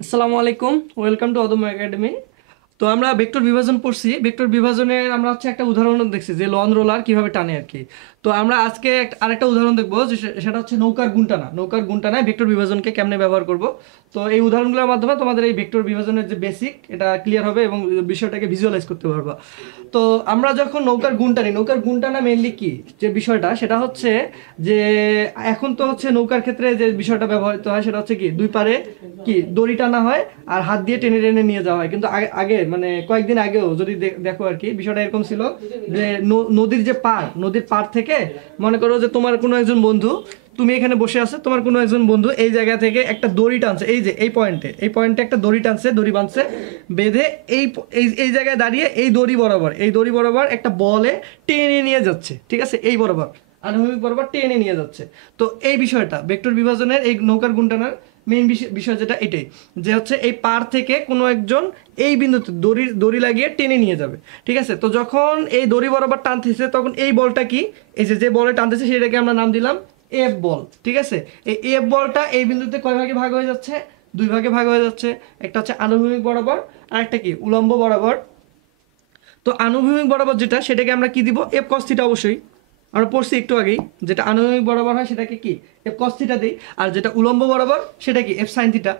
আসসালামু আলাইকুম, welcome to অদম্য একাডেমি। তো আমরা ভেক্টর বিভাজন পড়ছি। ভেক্টর বিভাজনের আমরা হচ্ছে একটা উদাহরণ দেখছি যে লন রোলার কিভাবে টানে আর কি। তো আমরা আজকে আরেকটা উদাহরণ দেখবো যে সেটা হচ্ছে নৌকার গুণটানা। নৌকার গুণটানায় ভেক্টর বিভাজনকে কেমনে ব্যবহার করব। তো এই উদাহরণগুলোর মাধ্যমে তোমাদের এই ভেক্টর বিভাজনের যে বেসিক এটা ক্লিয়ার হবে এবং বিষয়টাকে ভিজুয়ালাইজ করতে পারবা। তো আমরা যখন নৌকার গুণ টানি, নৌকার গুণ টানা মেইনলি কি যে বিষয়টা সেটা হচ্ছে যে এখন তো হচ্ছে নৌকার ক্ষেত্রে যে বিষয়টা ব্যবহৃত হয় সেটা হচ্ছে কি দুই পারে কি দড়ি টানা হয় আর হাত দিয়ে টেনে টেনে নিয়ে যাওয়া হয়। কিন্তু আগে আগে মানে কয়েকদিন আগেও যদি দেখো আর কি বিষয়টা এরকম ছিল যে নদীর যে পার, নদীর পার থেকে মনে করো যে তোমার কোনো একজন বন্ধু, তুমি এখানে বসে আছো, তোমার কোনো একজন বন্ধু এই জায়গা থেকে একটা দড়ি টানছে, এই যে এই পয়েন্টে একটা দড়ি টানছে, দড়ি বাঁধছে, বেঁধে এই এই এই জায়গায় দাঁড়িয়ে এই দড়ি বরাবর একটা বলে টেনে নিয়ে যাচ্ছে, ঠিক আছে, এই বরাবর আনুভূমিক বরাবর টেনে নিয়ে যাচ্ছে। তো এই বিষয়টা ভেক্টর বিভাজনের এই নৌকার গুণটানার মেইন বিষয় যেটা এটাই, যে হচ্ছে এই পার থেকে কোনো একজন এই বিন্দুতে দড়ি লাগিয়ে টেনে নিয়ে যাবে, ঠিক আছে। তো যখন এই দড়ি বরাবর টানতেছে তখন এই বলটা কি, এই যে বলে টানতেছে সেটাকে আমরা নাম দিলাম এফ বল, ঠিক আছে। এই এফ বলটা এই বিন্দুতে কয় ভাগে ভাগ হয়ে যাচ্ছে, দুই ভাগে ভাগ হয়ে যাচ্ছে। একটা হচ্ছে আনুভূমিক বরাবর আর একটা কি উলম্ব বরাবর। তো আনুভূমিক বরাবর যেটা সেটাকে আমরা কি দিব, এফ কস থিটা। অবশ্যই আমরা পড়ছি একটু আগেই, যেটা আনুভূমিক বরাবর হয় সেটাকে কি এফ কস থিটা দিই, আর যেটা উলম্ব বরাবর সেটা কি এফ সাইন থিটা।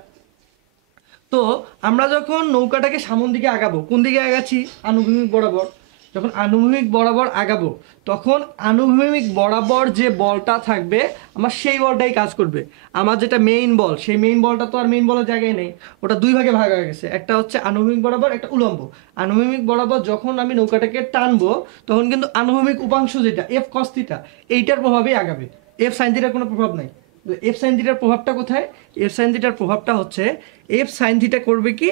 তো আমরা যখন নৌকাটাকে সামন দিকে আগাবো, কোন দিকে আগাচ্ছি, আনুভূমিক বরাবর। যখন আনুভূমিক বরাবর আগাবো তখন আনুভূমিক বরাবর যে বলটা থাকবে আমার সেই বলটাই কাজ করবে। আমার যেটা মেইন বল, সেই মেইন বলটা তো আর মেইন বলের জায়গায় নেই, ওটা দুই ভাগে ভাগ হয়ে গেছে, একটা হচ্ছে আনুভূমিক বরাবর, একটা উলম্ব। আনুভূমিক বরাবর যখন আমি নৌকাটাকে টানবো তখন কিন্তু আনুভূমিক উপাংশ যেটা এফ কস থিটা এইটার প্রভাবেই আগাবে, এফ সাইন থিটার কোনো প্রভাব নাই। এফ সাইন থিটার প্রভাবটা কোথায়, এফ সাইন থিটার প্রভাবটা হচ্ছে এফ সাইন থিটা করবে কি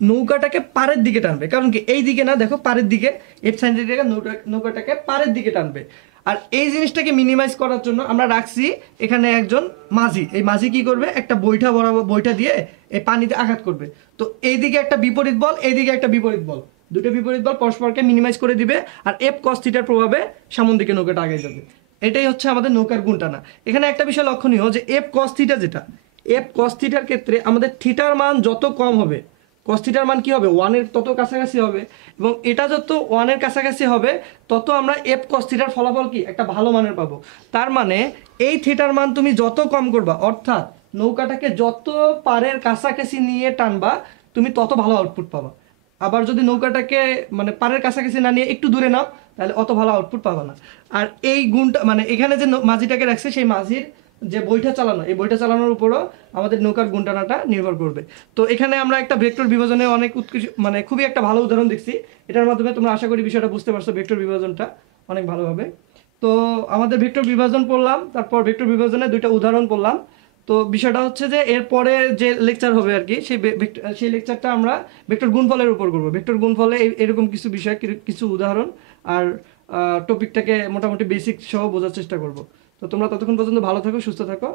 নৌকাটাকে পাড়ের দিকে টানবে। কারণ কি এই দিকে না, দেখো পাড়ের দিকে, এফ সাইন থিটাকে নৌকাটাকে পাড়ের দিকে টানবে। আর এই জিনিসটাকে মিনিমাইজ করার জন্য আমরা রাখছি এখানে একজন মাঝি। এই মাঝি কি করবে, একটা বৈঠা বরাবর বৈঠা দিয়ে এই পানিতে আঘাত করবে। তো এইদিকে একটা বিপরীত বল, এইদিকে একটা বিপরীত বল, দুটো বিপরীত বল পরস্পরকে মিনিমাইজ করে দিবে আর এফ কস থিটার প্রভাবে সামন দিকে নৌকাটা আগে যাবে। এটাই হচ্ছে আমাদের নৌকার গুণটানা। এখানে একটা বিষয় লক্ষণীয় যে এফ কস থিটা যেটা, এফ কস থিটার ক্ষেত্রে আমাদের থিটার মান যত কম হবে কস থিটার মান কি হবে, ওয়ানের তত কাছাকাছি হবে, এবং এটা যত ওয়ানের কাছাকাছি হবে তত আমরা এফ কস থিটার ফলাফল কি একটা ভালো মানের পাবো। তার মানে এই থিটার মান তুমি যত কম করবা, অর্থাৎ নৌকাটাকে যত পারের কাছাকাছি নিয়ে টানবা তুমি তত ভালো আউটপুট পাবা। আবার যদি নৌকাটাকে মানে পাড়ের কাছাকাছি না নিয়ে একটু দূরে নাও তাহলে অত ভালো আউটপুট পাবে না। আর এই গুণটা মানে এখানে যে মাঝিটাকে রাখছে সেই মাঝির যে বইটা চালানো, এই বইটা চালানোর উপরও আমাদের নৌকার গুণটানাটা নির্ভর করবে। তো এখানে আমরা একটা ভেক্টর বিভাজনে অনেক উৎকৃষ্ট মানে খুবই একটা ভালো উদাহরণ দেখছি। এটার মাধ্যমে তোমরা আশা করি বিষয়টা বুঝতে পারছো ভেক্টর বিভাজনটা অনেক ভালোভাবে। তো আমাদের ভেক্টর বিভাজন পড়লাম, তারপর ভেক্টর বিভাজনের দুইটা উদাহরণ পড়লাম। তো বিষয়টা হচ্ছে যে এরপরে যে লেকচার হবে আর কি, সেই লেকচারটা আমরা ভেক্টর গুণফলের উপর করবো। ভেক্টর গুণফলে এরকম কিছু বিষয়, কিছু উদাহরণ আর টপিকটাকে মোটামুটি বেসিক সহ বোঝার চেষ্টা করব। তো তোমরা ততক্ষণ পর্যন্ত ভালো থাকো, সুস্থ থাকো।